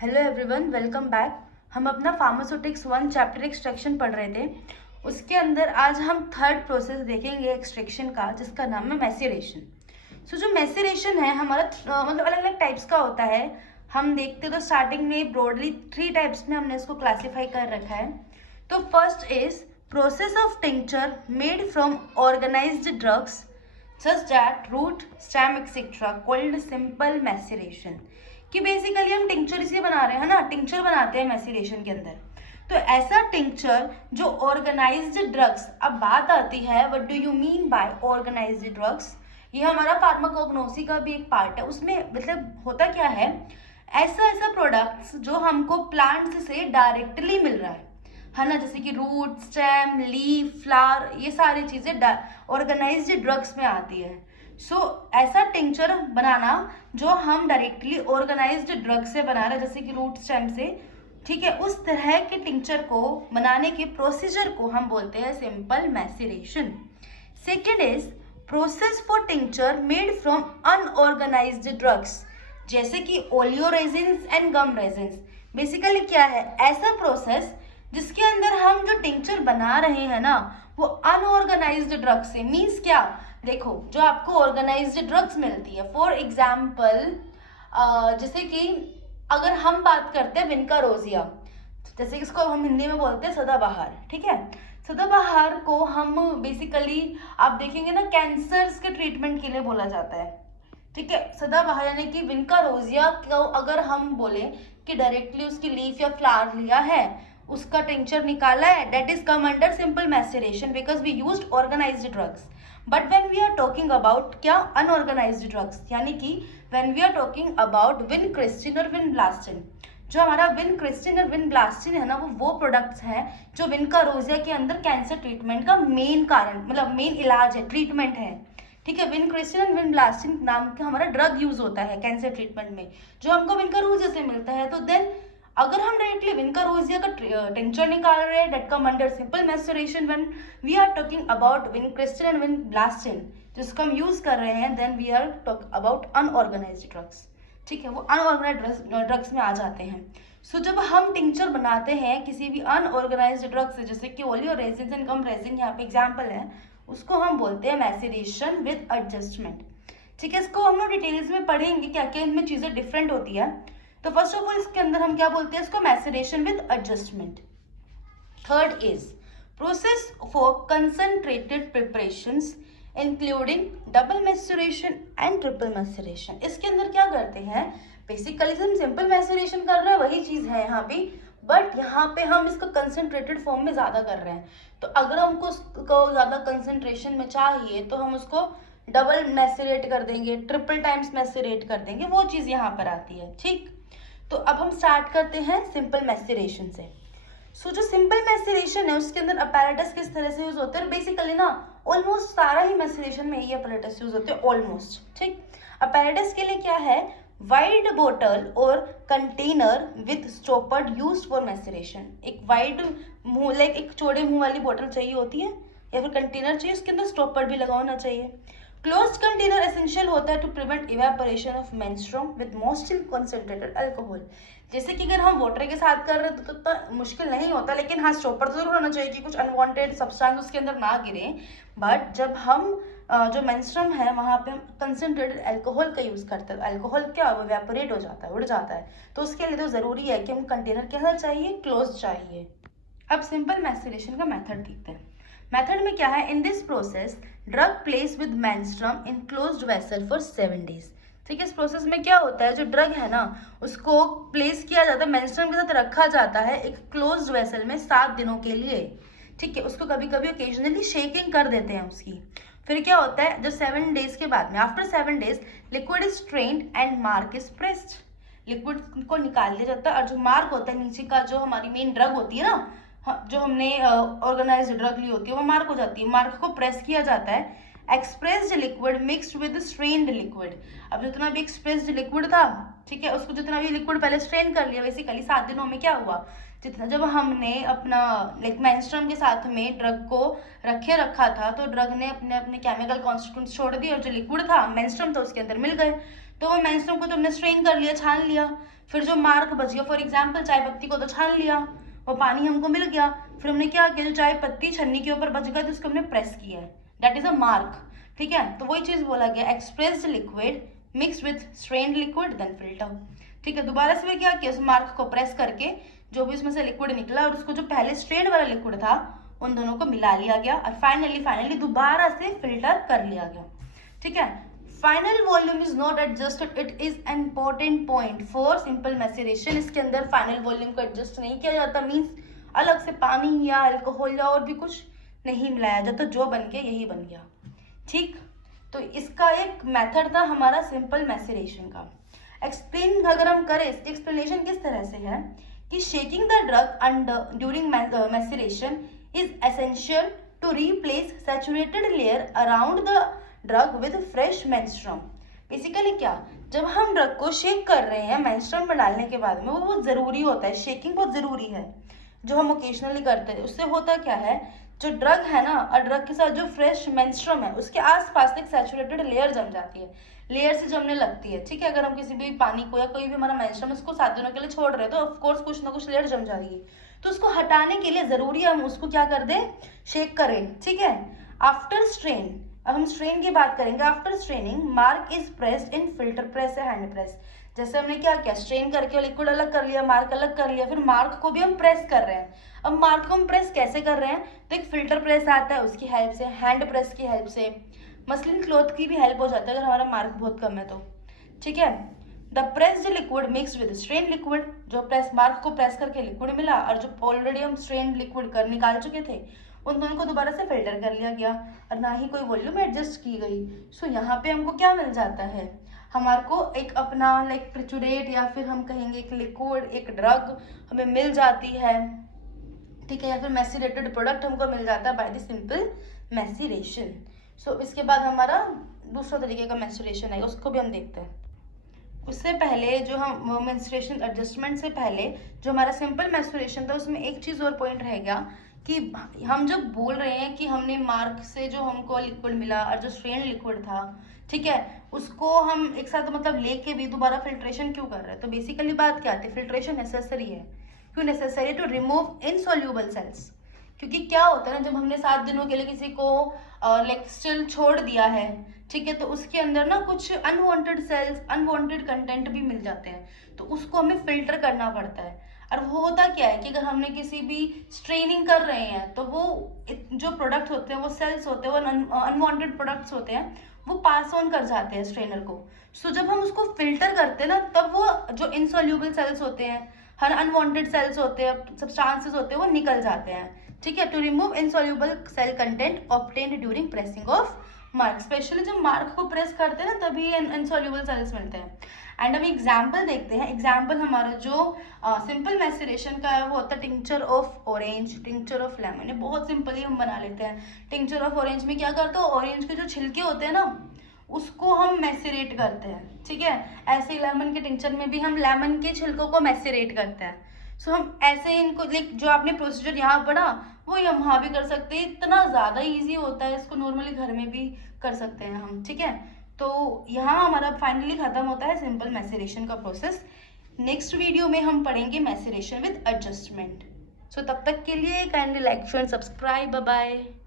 Hello everyone, welcome back. हम अपना pharmaceutics 1 chapter extraction पढ़ रहे थे। उसके अंदर आज हम थर्ड प्रोसेस देखेंगे एक्सट्रैक्शन का, जिसका नाम है मैसेरेशन। जो मैसेरेशन है हमारा मतलब अलग अलग टाइप्स का होता है। हम देखते तो स्टार्टिंग में ब्रॉडली 3 टाइप्स में हमने इसको क्लासीफाई कर रखा है। तो first is process of tincture made from organised drugs such that root stem etcetera called simple maceration. कि बेसिकली हम टिंचर इसलिए बना रहे हैं ना, टिंचर बनाते हैं मैसेरेशन के अंदर। तो ऐसा टिंचर जो ऑर्गेनाइज्ड ड्रग्स, अब बात आती है what do you mean by organised drugs. ये हमारा फार्माकोग्नोसी का भी एक पार्ट है। उसमें मतलब होता क्या है, ऐसा ऐसा प्रोडक्ट्स जो हमको प्लांट्स से डायरेक्टली मिल रहा है ना, जैसे कि रूट स्टेम लीफ फ्लावर, ये सारी चीजें ऑर्गेनाइज्ड ड्रग्स में आती है। ऐसा टिंचर बनाना जो हम डायरेक्टली ऑर्गेनाइज्ड ड्रग से बना रहे हैं, जैसे कि रूट स्टेम से, ठीक है, उस तरह के टिंचर को बनाने के प्रोसीजर को हम बोलते हैं simple maceration. Second is process for tincture made from unorganised drugs, जैसे कि oleo resins and gum resins. Basically क्या है, ऐसा प्रोसेस जिसके अंदर हम जो टिंचर बना रहे हैं ना, वो अनऑर्गेनाइज्ड ड्रग से, मीन्स क्या, देखो जो आपको ऑर्गेनाइज्ड ड्रग्स मिलती है, फॉर एग्जाम्पल जैसे कि अगर हम बात करते हैं विनका रोजिया, जैसे कि इसको हम हिंदी में बोलते हैं सदाबहार, ठीक है। सदाबहार को हम बेसिकली आप देखेंगे ना, कैंसर्स के ट्रीटमेंट के लिए बोला जाता है, ठीक है। सदाबहार यानी कि विनका रोजिया को अगर हम बोले कि डायरेक्टली उसकी लीफ या फ्लावर लिया है, उसका टिंचर निकाला है, that is come under simple maceration because we used organised drugs. But when we are talking about क्या, अनऑर्गेनाइज्ड ड्रग्स, यानी कि when we are talking about vincristine और विनब्लास्टिन, जो हमारा विनक्रिस्टिन और विनब्लास्टिन है ना, वो प्रोडक्ट्स हैं जो विनका रोजिया के अंदर कैंसर ट्रीटमेंट का मेन कारण, मतलब मेन इलाज है, ट्रीटमेंट है, ठीक है। विनक्रिस्टिन और विनब्लास्टिन नाम का हमारा ड्रग यूज होता है कैंसर ट्रीटमेंट में, जो हमको विनका रोजिया से मिलता है। तो देन अगर हम डायरेक्टली विनका रोजिया का टिंचर निकाल रहे हैं, that come under simple maceration. When we are talking about vincristine and vinblastine, जिसको हम यूज कर रहे हैं, then we are talk about unorganised drugs, ठीक है, वो अनऑर्गेनाइज्ड ड्रग्स में आ जाते हैं। जब हम टिंचर बनाते हैं किसी भी अनऑर्गेनाइज्ड ड्रग से, जैसे कि oleo resin and gum resin यहाँ पे एग्जाम्पल है, उसको हम बोलते हैं मैसेरेशन विद एडजस्टमेंट, ठीक है। इसको हम लोग डिटेल्स में पढ़ेंगे क्या क्या इनमें चीजें डिफरेंट होती है। तो फर्स्ट ऑफ ऑल इसके अंदर हम क्या बोलते हैं, इसको maceration with adjustment. Third is process for concentrated preparations including double maceration and triple maceration. इसके अंदर क्या करते हैं, बेसिकली हम सिंपल मैसेरेशन कर रहे हैं, वही चीज है यहाँ पे, बट यहाँ पे हम इसको कंसंट्रेटेड फॉर्म में ज्यादा कर रहे हैं। तो अगर हमको उसको ज्यादा कंसंट्रेशन में चाहिए तो हम उसको डबल मैसेरेट कर देंगे, ट्रिपल टाइम्स मैसेरेट कर देंगे, वो चीज यहाँ पर आती है, ठीक। तो अब हम स्टार्ट करते हैं सिंपल मैसेरेशन से। जो सिंपल मैसेरेशन है उसके अंदर अपैरेटस किस तरह से यूज होते हैं, बेसिकली ना ऑलमोस्ट सारा ही मैसेरेशन में यही अपैरेटस यूज होते हैं ऑलमोस्ट, ठीक। अपैरेटस के लिए क्या है, वाइड बोतल और container with स्टॉपर्ड used for maceration. एक वाइड मुंह, लाइक एक चौड़े मुंह वाली बोतल चाहिए होती है, या फिर कंटेनर चाहिए, उसके अंदर स्टॉपर्ड भी लगा होना चाहिए। क्लोज्ड कंटेनर एसेंशियल होता है to prevent evaporation of menstruum with most concentrated alcohol. जैसे कि अगर हम वाटर के साथ कर रहे हैं तो इतना मुश्किल नहीं होता, लेकिन हाँ स्टॉपर तो जरूर होना चाहिए कि कुछ अनवांटेड सब्सटेंस उसके अंदर ना गिरे। बट जब हम जो मेंस्ट्रुम है वहाँ पे हम कंसंट्रेटेड अल्कोहल का यूज करते हैं, अल्कोहल क्या वो इवेपोरेट हो जाता है, उड़ जाता है, तो उसके लिए तो जरूरी है कि हम कंटेनर कैसा चाहिए, क्लोज चाहिए। अब सिंपल मैसेरेशन का मेथड देखते हैं। मेथड में क्या है, in this process drug place with menstruum in closed vessel for 7 days, ठीक है। इस प्रोसेस में क्या होता है, जो ड्रग है ना उसको प्लेस किया जाता है, मेंस्ट्रुम के साथ रखा जाता है एक क्लोज्ड वेसल में 7 दिनों के लिए, ठीक है। उसको कभी कभी ओकेजनली शेकिंग कर देते हैं उसकी। फिर क्या होता है, जो 7 days के बाद में, after 7 days liquid is strained and mark is pressed, liquid को निकाल दिया जाता है और जो मार्क होता है नीचे का, जो हमारी मेन ड्रग होती है ना, जो हमने ऑर्गेनाइज्ड ड्रग ली होती है, वो मार्क हो जाती है, मार्क को प्रेस किया जाता है। Expressed liquid mixed with strained liquid, अब जितना भी एक्सप्रेस्ड लिक्विड था, ठीक है, उसको जितना भी लिक्विड पहले स्ट्रेन कर लिया। बेसिकली 7 दिनों में क्या हुआ, जितना जब हमने अपना लाइक मेंस्ट्रुम के साथ में ड्रग को रखा था, तो ड्रग ने अपने अपने केमिकल कॉन्स्टिट्यूएंट्स छोड़ दिए और जो लिक्विड था मेंस्ट्रुम था उसके अंदर मिल गए। तो वो मेंस्ट्रुम को तुमने स्ट्रेन कर लिया, छान लिया, फिर जो मार्क बच गया, फॉर एग्जाम्पल चाय पत्ती को तो छान लिया, वो पानी हमको मिल गया, फिर हमने क्या किया, जो चाय पत्ती छन्नी के ऊपर बच गया तो उसको हमने प्रेस किया है, दैट इज अ मार्क। ठीक है, तो वही चीज बोला गया, expressed liquid mix with strained liquid then filter. ठीक है, दोबारा से क्या किया, उस मार्क को प्रेस करके जो भी उसमें से लिक्विड निकला और उसको जो पहले स्ट्रेन्ड वाला लिक्विड था उन दोनों को मिला लिया गया और फाइनली दोबारा से फिल्टर कर लिया गया। ठीक है, final volume is not adjusted, it is an important point for simple maceration. इसके अंदर फाइनल वॉल्यूम को एडजस्ट नहीं किया जाता, मीन्स अलग से पानी या अल्कोहल या और भी कुछ नहीं मिलाया जाता, जो बन गया यही बन गया। ठीक, तो इसका एक मेथड था हमारा सिंपल मैसेरेशन का। एक्सप्लेन अगर हम करें, इसकी एक्सप्लेनेशन किस तरह से है कि shaking the drug under during maceration is essential to replace saturated layer around the drug with fresh menstruum. Basically क्या, जब हम ड्रग को शेक कर रहे हैं मेंस्ट्रुम में डालने के बाद में, वो बहुत ज़रूरी होता है, शेकिंग बहुत ज़रूरी है जो हम ओकेजनली करते हैं। उससे होता क्या है, जो ड्रग है ना और ड्रग के साथ जो फ्रेश मेंस्ट्रुम है उसके आसपास एक सैचुरेटेड लेयर जम जाती है, लेयर से जमने लगती है। ठीक है, अगर हम किसी भी पानी को या कोई भी हमारा मेंस्ट्रुम उसको 7 दिनों के लिए छोड़ रहे हैं तो ऑफकोर्स कुछ ना कुछ लेयर जम जाएगी, तो उसको हटाने के लिए ज़रूरी है हम उसको क्या कर दें, शेक करें। ठीक है, आफ्टर स्ट्रेन, अब हम स्ट्रेन की बात करेंगे। After straining marc is pressed in filter press या हैंड प्रेस। जैसे हमने क्या किया, स्ट्रेन करके लिक्विड अलग कर लिया, मार्क अलग कर लिया, फिर मार्क को भी हम प्रेस कर रहे हैं। अब मार्क को हम प्रेस कैसे कर रहे हैं, तो एक फिल्टर प्रेस आता है उसकी हेल्प से, हैंड प्रेस की हेल्प से, मसलिन क्लॉथ की भी हेल्प हो जाता है अगर हमारा मार्क बहुत कम है तो। ठीक है, the pressed liquid mixed with strain liquid, जो प्रेस मार्क को प्रेस करके लिक्विड मिला और जो ऑलरेडी हम स्ट्रेन लिक्विड कर निकाल चुके थे उन दोनों को दोबारा से फिल्टर कर लिया गया और ना ही कोई वॉल्यूम एडजस्ट की गई। सो यहाँ पे हमको क्या मिल जाता है, हमारे को एक अपना लाइक प्रिचुरेट या फिर हम कहेंगे एक लिक्विड, एक ड्रग हमें मिल जाती है। ठीक है, या फिर मैसीरेटेड प्रोडक्ट हमको मिल जाता है बाय द सिंपल मैसीरेशन। सो इसके बाद हमारा दूसरा तरीके का मैसीरेशन है, उसको भी हम देखते हैं। उससे पहले जो हम मेंस्ट्रुएशन एडजस्टमेंट से पहले जो हमारा सिंपल मैस्टुरेशन था उसमें एक चीज़ और पॉइंट रह गया कि हम जब बोल रहे हैं कि हमने मार्क से जो हमको लिक्विड मिला और जो स्ट्रेन लिक्विड था, ठीक है, उसको हम एक साथ मतलब लेके भी दोबारा फिल्ट्रेशन क्यों कर रहे हैं, तो बेसिकली बात क्या आती है, फिल्ट्रेशन नेसेसरी है। क्यों necessary, to remove insoluble cells. क्योंकि क्या होता है ना, जब हमने 7 दिनों के लिए किसी को लाइक स्टिल छोड़ दिया है, ठीक है, तो उसके अंदर ना कुछ अनवांटेड सेल्स, अनवांटेड कंटेंट भी मिल जाते हैं, तो उसको हमें फिल्टर करना पड़ता है। और वो होता क्या है कि अगर हमने किसी भी स्ट्रेनिंग कर रहे हैं तो वो जो प्रोडक्ट होते हैं, वो सेल्स होते हैं, वो अनवांटेड प्रोडक्ट्स होते हैं, वो पास ऑन कर जाते हैं स्ट्रेनर को। सो जब हम उसको फिल्टर करते हैं ना, तब वो जो इनसॉल्यूबल सेल्स होते हैं, हर अनवांटेड सेल्स होते हैं, सब्सटेंसेस होते हैं, वो निकल जाते हैं। ठीक है, to remove insoluble cell content obtained during pressing of marc. Specially जब मार्क को प्रेस करते हैं ना तभी इनसॉल्यूबल सेल्स मिलते हैं। एंड हम एग्जाम्पल देखते हैं। एग्जाम्पल हमारा जो सिंपल मैसेरेशन का है वो होता है tincture of orange, tincture of lemon. ये बहुत सिंपली हम बना लेते हैं। टिंक्चर ऑफ ऑरेंज में क्या करते हो, ऑरेंज के जो छिलके होते हैं ना उसको हम मैसेरेट करते हैं। ठीक है, ऐसे ही लेमन के टिंक्चर में भी हम लेमन के छिलकों को मैसेरेट करते हैं। सो हम ऐसे इनको लाइक जो आपने प्रोसीजर यहाँ पढ़ा वो हम वहाँ भी कर सकते हैं। इतना ज़्यादा इजी होता है, इसको नॉर्मली घर में भी कर सकते हैं हम। ठीक है, तो यहाँ हमारा फाइनली खत्म होता है सिंपल मैसेरेशन का प्रोसेस। नेक्स्ट वीडियो में हम पढ़ेंगे मैसेरेशन विद एडजस्टमेंट। सो तब तक के लिए kindly like, share, subscribe. Bye bye.